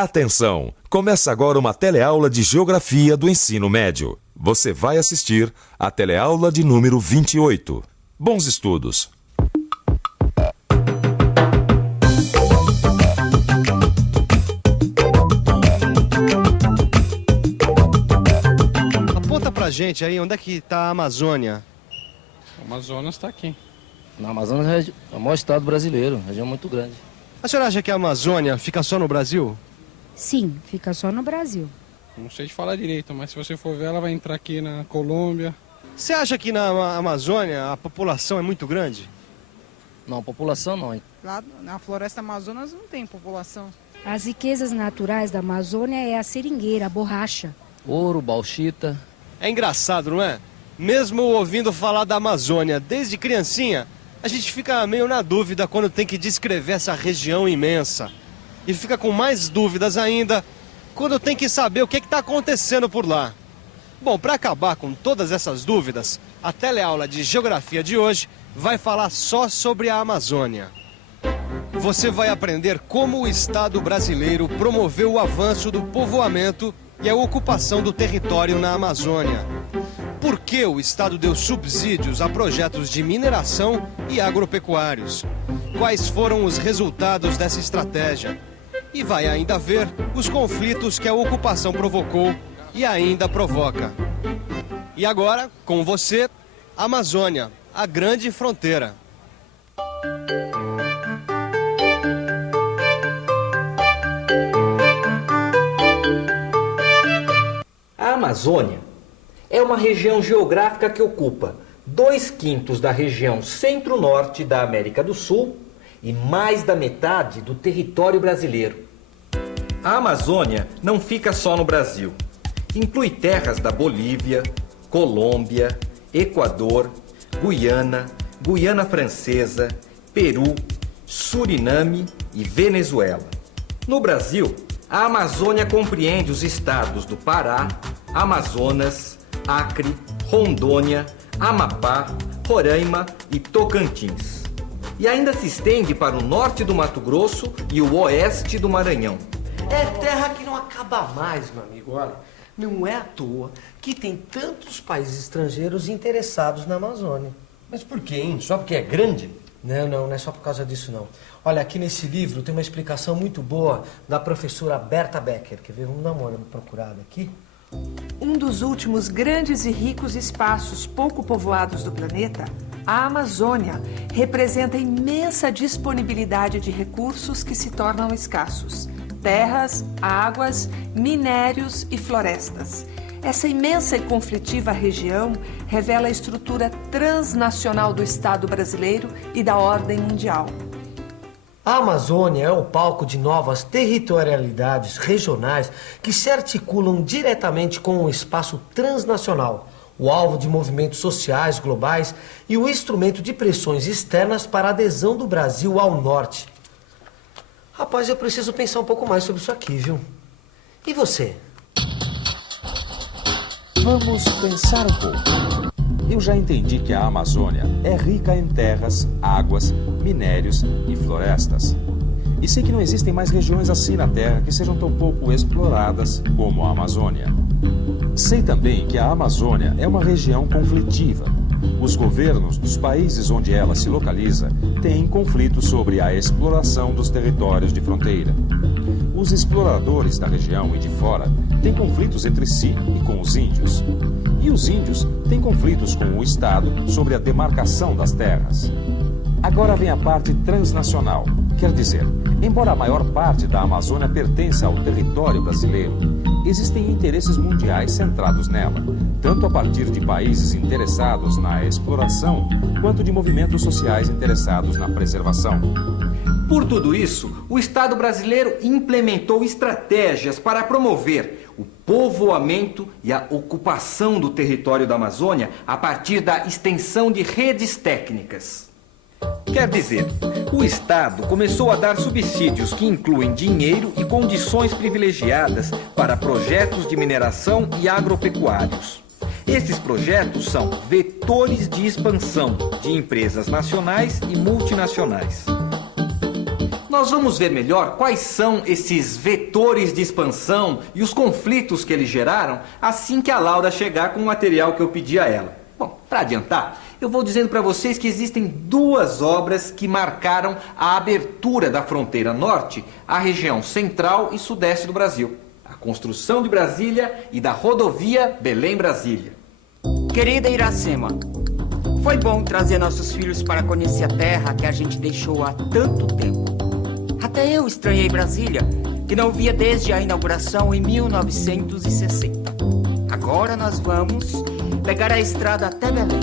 Atenção! Começa agora uma teleaula de Geografia do Ensino Médio. Você vai assistir a teleaula de número 28. Bons estudos! Aponta pra gente aí, onde é que tá a Amazônia? O Amazonas está aqui. Na Amazonas é o maior estado brasileiro, região muito grande. A senhora acha que a Amazônia fica só no Brasil? Sim, fica só no Brasil. Não sei te falar direito, mas se você for ver, ela vai entrar aqui na Colômbia. Você acha que na Amazônia a população é muito grande? Não, população não. Lá na floresta Amazonas não tem população. As riquezas naturais da Amazônia é a seringueira, a borracha. Ouro, bauxita. É engraçado, não é? Mesmo ouvindo falar da Amazônia desde criancinha, a gente fica meio na dúvida quando tem que descrever essa região imensa. E fica com mais dúvidas ainda quando tem que saber o que está acontecendo por lá. Bom, para acabar com todas essas dúvidas, a teleaula de Geografia de hoje vai falar só sobre a Amazônia. Você vai aprender como o Estado brasileiro promoveu o avanço do povoamento e a ocupação do território na Amazônia. Por que o Estado deu subsídios a projetos de mineração e agropecuários? Quais foram os resultados dessa estratégia? E vai ainda ver os conflitos que a ocupação provocou e ainda provoca. E agora, com você, Amazônia, a grande fronteira. A Amazônia é uma região geográfica que ocupa 2/5 da região centro-norte da América do Sul e mais da metade do território brasileiro. A Amazônia não fica só no Brasil. Inclui terras da Bolívia, Colômbia, Equador, Guiana, Guiana Francesa, Peru, Suriname e Venezuela. No Brasil, a Amazônia compreende os estados do Pará, Amazonas, Acre, Rondônia, Amapá, Roraima e Tocantins. E ainda se estende para o norte do Mato Grosso e o oeste do Maranhão. É terra que não acaba mais, meu amigo. Olha, não é à toa que tem tantos países estrangeiros interessados na Amazônia. Mas por quê, hein? Só porque é grande? Não é só por causa disso, não. Olha, aqui nesse livro tem uma explicação muito boa da professora Berta Becker. Quer ver? Vamos dar uma olhada procurada aqui. Um dos últimos grandes e ricos espaços pouco povoados do planeta, a Amazônia representa imensa disponibilidade de recursos que se tornam escassos: terras, águas, minérios e florestas. Essa imensa e conflitiva região revela a estrutura transnacional do Estado brasileiro e da ordem mundial. A Amazônia é o palco de novas territorialidades regionais que se articulam diretamente com o espaço transnacional, o alvo de movimentos sociais globais e o instrumento de pressões externas para a adesão do Brasil ao norte. Rapaz, eu preciso pensar um pouco mais sobre isso aqui, viu? E você? Vamos pensar um pouco. Eu já entendi que a Amazônia é rica em terras, águas, minérios e florestas. E sei que não existem mais regiões assim na Terra que sejam tão pouco exploradas como a Amazônia. Sei também que a Amazônia é uma região conflitiva. Os governos dos países onde ela se localiza têm conflitos sobre a exploração dos territórios de fronteira. Os exploradores da região e de fora têm conflitos entre si e com os índios. E os índios têm conflitos com o Estado sobre a demarcação das terras. Agora vem a parte transnacional. Quer dizer, embora a maior parte da Amazônia pertença ao território brasileiro, existem interesses mundiais centrados nela, tanto a partir de países interessados na exploração, quanto de movimentos sociais interessados na preservação. Por tudo isso, o Estado brasileiro implementou estratégias para promover o povoamento e a ocupação do território da Amazônia a partir da extensão de redes técnicas. Quer dizer, o Estado começou a dar subsídios que incluem dinheiro e condições privilegiadas para projetos de mineração e agropecuários. Esses projetos são vetores de expansão de empresas nacionais e multinacionais. nós vamos ver melhor quais são esses vetores de expansão e os conflitos que eles geraram assim que a Laura chegar com o material que eu pedi a ela. Bom, para adiantar, eu vou dizendo para vocês que existem duas obras que marcaram a abertura da fronteira norte à região central e sudeste do Brasil. A construção de Brasília e da rodovia Belém-Brasília. Querida Iracema, foi bom trazer nossos filhos para conhecer a terra que a gente deixou há tanto tempo. Até eu estranhei Brasília, que não via desde a inauguração em 1960. Agora nós vamos pegar a estrada até Belém.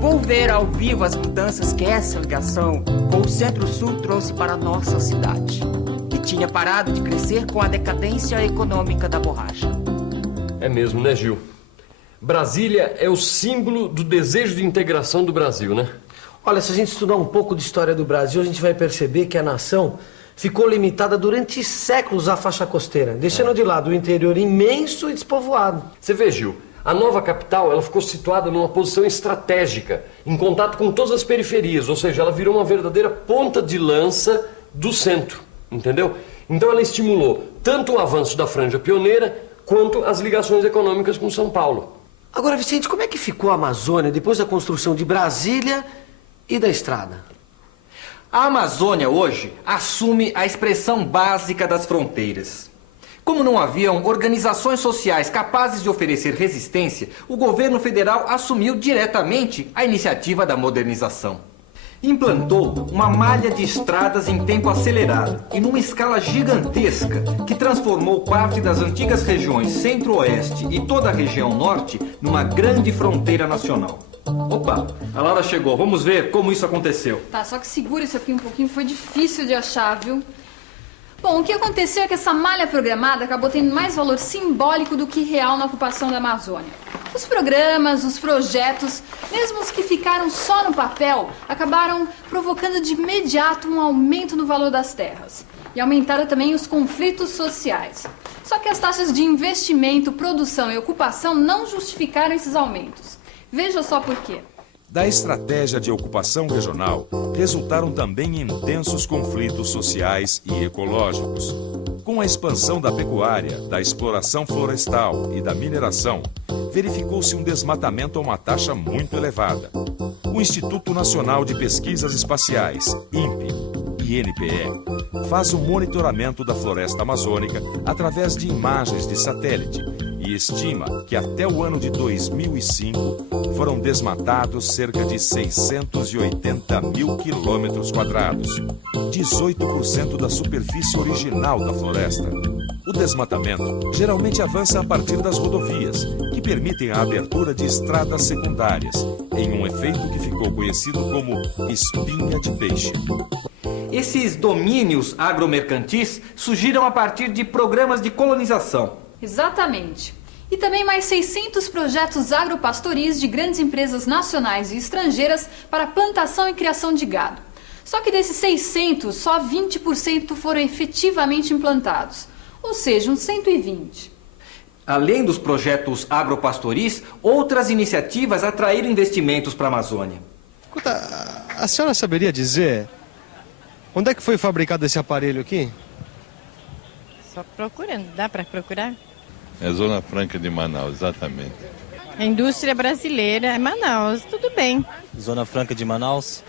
Vou ver ao vivo as mudanças que essa ligação com o Centro-Sul trouxe para a nossa cidade, que tinha parado de crescer com a decadência econômica da borracha. É mesmo, né, Gil? Brasília é o símbolo do desejo de integração do Brasil, né? Olha, se a gente estudar um pouco de história do Brasil, a gente vai perceber que a nação ficou limitada durante séculos à faixa costeira, deixando de lado o interior imenso e despovoado. Você vê, Gil, a nova capital ela ficou situada numa posição estratégica, em contato com todas as periferias, ou seja, ela virou uma verdadeira ponta de lança do centro, entendeu? Então ela estimulou tanto o avanço da franja pioneira, quanto as ligações econômicas com São Paulo. Agora, Vicente, como é que ficou a Amazônia depois da construção de Brasília e da estrada? A Amazônia hoje assume a expressão básica das fronteiras. Como não haviam organizações sociais capazes de oferecer resistência, o governo federal assumiu diretamente a iniciativa da modernização. Implantou uma malha de estradas em tempo acelerado e numa escala gigantesca que transformou parte das antigas regiões centro-oeste e toda a região norte numa grande fronteira nacional. Opa, a Laura chegou. Vamos ver como isso aconteceu. Tá, só que segura isso aqui um pouquinho, foi difícil de achar, viu? Bom, o que aconteceu é que essa malha programada acabou tendo mais valor simbólico do que real na ocupação da Amazônia. Os programas, os projetos, mesmo os que ficaram só no papel, acabaram provocando de imediato um aumento no valor das terras. E aumentaram também os conflitos sociais. Só que as taxas de investimento, produção e ocupação não justificaram esses aumentos. Veja só por quê. Da estratégia de ocupação regional, resultaram também intensos conflitos sociais e ecológicos. Com a expansão da pecuária, da exploração florestal e da mineração, verificou-se um desmatamento a uma taxa muito elevada. O Instituto Nacional de Pesquisas Espaciais, INPE, e INPE, faz o monitoramento da floresta amazônica através de imagens de satélite e estima que até o ano de 2005 foram desmatados cerca de 680 mil quilômetros quadrados, 18% da superfície original da floresta. O desmatamento geralmente avança a partir das rodovias, que permitem a abertura de estradas secundárias, em um efeito que ficou conhecido como espinha de peixe. Esses domínios agromercantis surgiram a partir de programas de colonização. Exatamente. E também mais 600 projetos agropastoris de grandes empresas nacionais e estrangeiras para plantação e criação de gado. Só que desses 600, só 20% foram efetivamente implantados, ou seja, uns 120. Além dos projetos agropastoris, outras iniciativas atraíram investimentos para a Amazônia. Escuta, a senhora saberia dizer onde é que foi fabricado esse aparelho aqui? Só procurando, dá para procurar? É Zona Franca de Manaus, exatamente. A indústria brasileira é Manaus, tudo bem. Zona Franca de Manaus?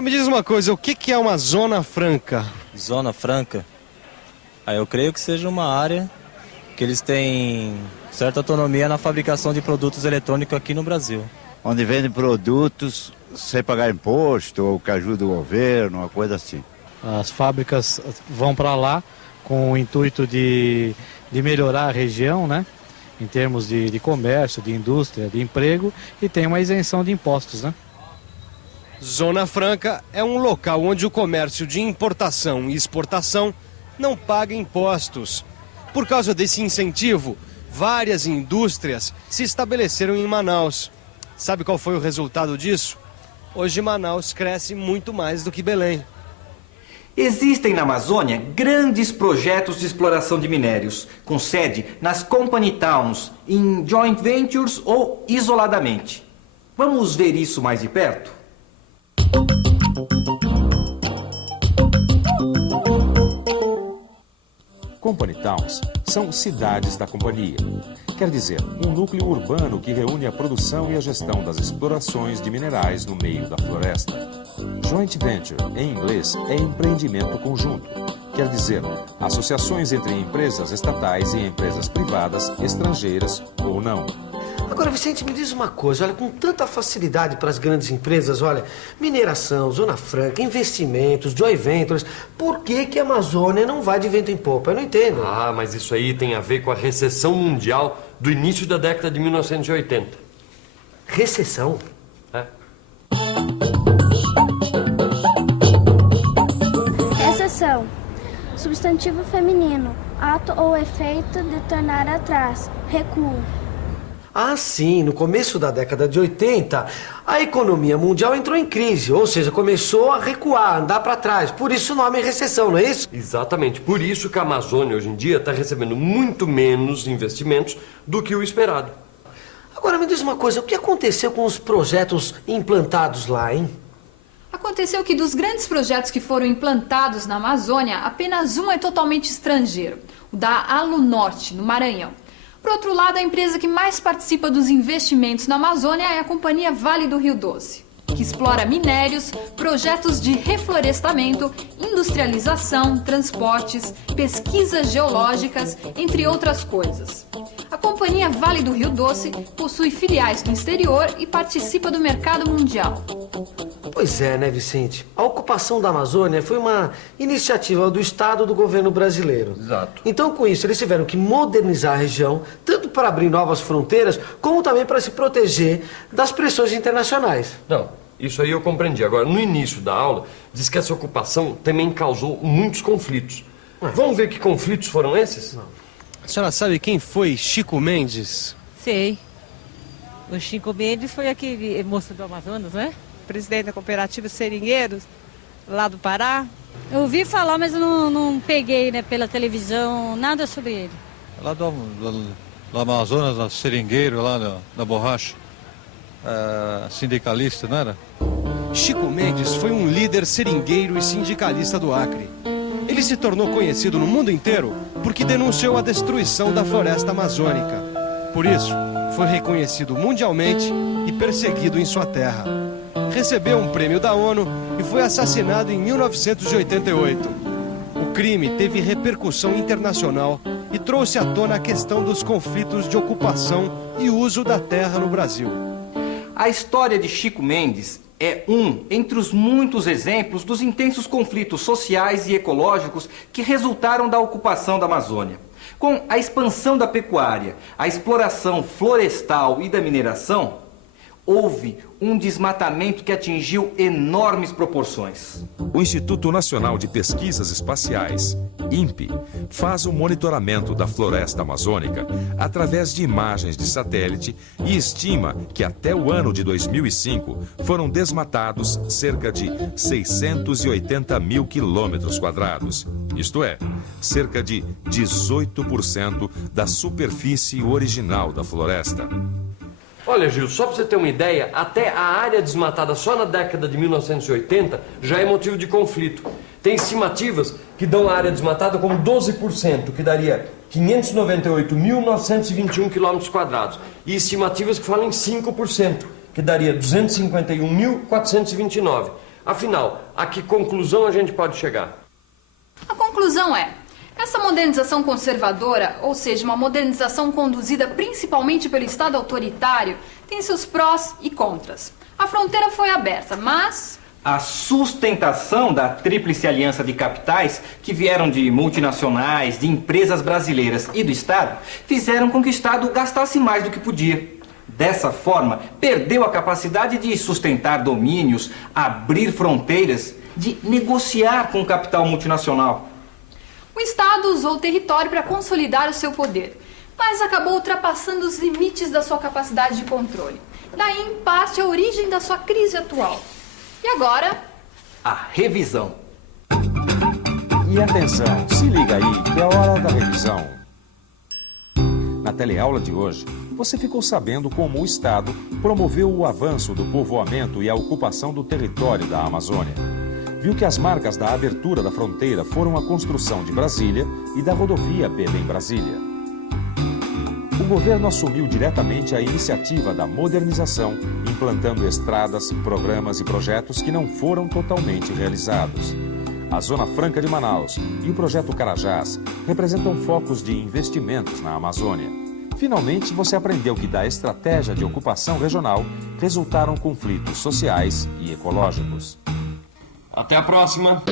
Me diz uma coisa, o que é uma Zona Franca? Zona Franca? Eu creio que seja uma área que eles têm certa autonomia na fabricação de produtos eletrônicos aqui no Brasil. Onde vendem produtos sem pagar imposto ou que ajuda o governo, uma coisa assim. As fábricas vão para lá com o intuito de melhorar a região, né? Em termos de comércio, de indústria, de emprego, e tem uma isenção de impostos, né? Zona Franca é um local onde o comércio de importação e exportação não paga impostos. Por causa desse incentivo, várias indústrias se estabeleceram em Manaus. Sabe qual foi o resultado disso? Hoje Manaus cresce muito mais do que Belém. Existem na Amazônia grandes projetos de exploração de minérios, com sede nas company towns, em joint ventures ou isoladamente. Vamos ver isso mais de perto? Company Towns são cidades da companhia. Quer dizer, um núcleo urbano que reúne a produção e a gestão das explorações de minerais no meio da floresta. Joint venture, em inglês, é empreendimento conjunto. Quer dizer, associações entre empresas estatais e empresas privadas, estrangeiras ou não. Agora, Vicente, me diz uma coisa, olha, com tanta facilidade para as grandes empresas, olha, mineração, Zona Franca, investimentos, joint ventures, por que a Amazônia não vai de vento em popa? Eu não entendo. Ah, mas isso aí tem a ver com a recessão mundial do início da década de 1980. Recessão? É. Recessão. Substantivo feminino. Ato ou efeito de tornar atrás. Recuo. Ah, sim, no começo da década de 80, a economia mundial entrou em crise, ou seja, começou a recuar, andar para trás. Por isso o nome é recessão, não é isso? Exatamente, por isso que a Amazônia hoje em dia está recebendo muito menos investimentos do que o esperado. Agora me diz uma coisa, o que aconteceu com os projetos implantados lá, hein? Aconteceu que dos grandes projetos que foram implantados na Amazônia, apenas um é totalmente estrangeiro, o da Alunorte, no Maranhão. Por outro lado, a empresa que mais participa dos investimentos na Amazônia é a Companhia Vale do Rio Doce, que explora minérios, projetos de reflorestamento, industrialização, transportes, pesquisas geológicas, entre outras coisas. A Companhia Vale do Rio Doce possui filiais no exterior e participa do mercado mundial. Pois é, né, Vicente? A ocupação da Amazônia foi uma iniciativa do Estado do governo brasileiro. Exato. Então, com isso, eles tiveram que modernizar a região, tanto para abrir novas fronteiras, como também para se proteger das pressões internacionais. Não, isso aí eu compreendi. Agora, no início da aula, diz que essa ocupação também causou muitos conflitos. Vamos ver que conflitos foram esses? Não. A senhora sabe quem foi Chico Mendes? Sei. O Chico Mendes foi aquele moço do Amazonas, né? Presidente da cooperativa Seringueiros, lá do Pará. Eu ouvi falar, mas eu não peguei, né, pela televisão, nada sobre ele. Lá do Amazonas, lá, seringueiro, lá da borracha. Sindicalista, não era? Chico Mendes foi um líder seringueiro e sindicalista do Acre. Ele se tornou conhecido no mundo inteiro porque denunciou a destruição da floresta amazônica. Por isso, foi reconhecido mundialmente e perseguido em sua terra. Recebeu um prêmio da ONU e foi assassinado em 1988. O crime teve repercussão internacional e trouxe à tona a questão dos conflitos de ocupação e uso da terra no Brasil. A história de Chico Mendes é um entre os muitos exemplos dos intensos conflitos sociais e ecológicos que resultaram da ocupação da Amazônia. Com a expansão da pecuária, a exploração florestal e da mineração, houve um desmatamento que atingiu enormes proporções. O Instituto Nacional de Pesquisas Espaciais, INPE, faz o monitoramento da floresta amazônica através de imagens de satélite e estima que até o ano de 2005 foram desmatados cerca de 680 mil quilômetros quadrados. Isto é, cerca de 18% da superfície original da floresta. Olha, Gil, só para você ter uma ideia, até a área desmatada só na década de 1980 já é motivo de conflito. Tem estimativas que dão a área desmatada como 12%, que daria 598.921 quilômetros quadrados. E estimativas que falam em 5%, que daria 251.429. Afinal, a que conclusão a gente pode chegar? A conclusão é: essa modernização conservadora, ou seja, uma modernização conduzida principalmente pelo Estado autoritário, tem seus prós e contras. A fronteira foi aberta, mas A sustentação da tríplice aliança de capitais, que vieram de multinacionais, de empresas brasileiras e do Estado, fizeram com que o Estado gastasse mais do que podia. Dessa forma, perdeu a capacidade de sustentar domínios, abrir fronteiras, de negociar com o capital multinacional. O Estado usou o território para consolidar o seu poder, mas acabou ultrapassando os limites da sua capacidade de controle. Daí, em parte, a origem da sua crise atual. E agora? A revisão. E atenção, se liga aí que é a hora da revisão. Na teleaula de hoje, você ficou sabendo como o Estado promoveu o avanço do povoamento e a ocupação do território da Amazônia. viu que as marcas da abertura da fronteira foram a construção de Brasília e da rodovia Belém-Brasília. O governo assumiu diretamente a iniciativa da modernização, implantando estradas, programas e projetos que não foram totalmente realizados. A Zona Franca de Manaus e o Projeto Carajás representam focos de investimentos na Amazônia. Finalmente, você aprendeu que da estratégia de ocupação regional resultaram conflitos sociais e ecológicos. Até a próxima!